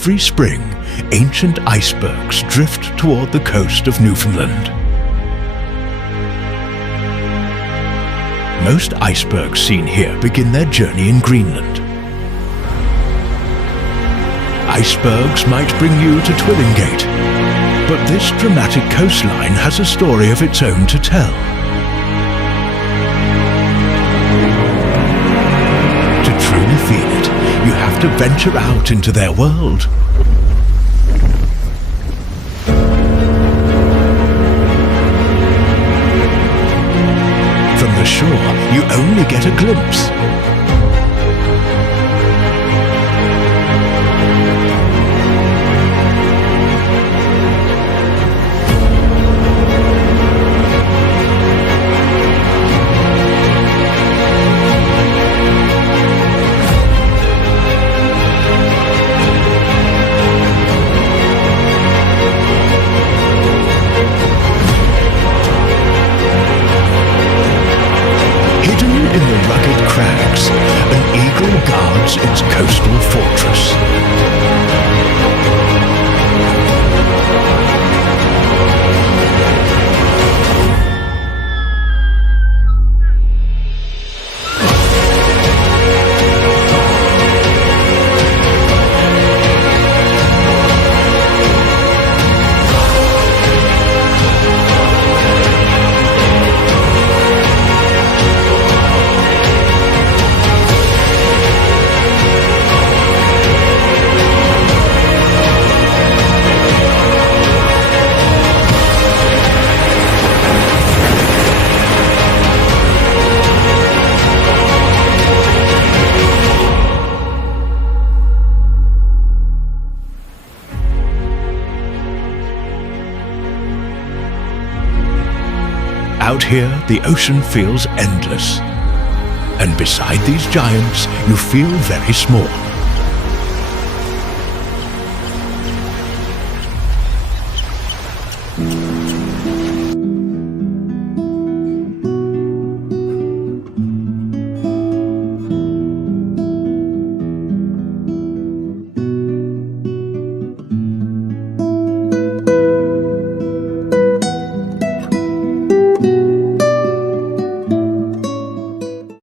Every spring, ancient icebergs drift toward the coast of Newfoundland. Most icebergs seen here begin their journey in Greenland. Icebergs might bring you to Twillingate, but this dramatic coastline has a story of its own to tell. To truly feel it, you have to venture out into their world. From the shore, you only get a glimpse. An eagle guards its coastal fortress. Out here, the ocean feels endless. And beside these giants, you feel very small.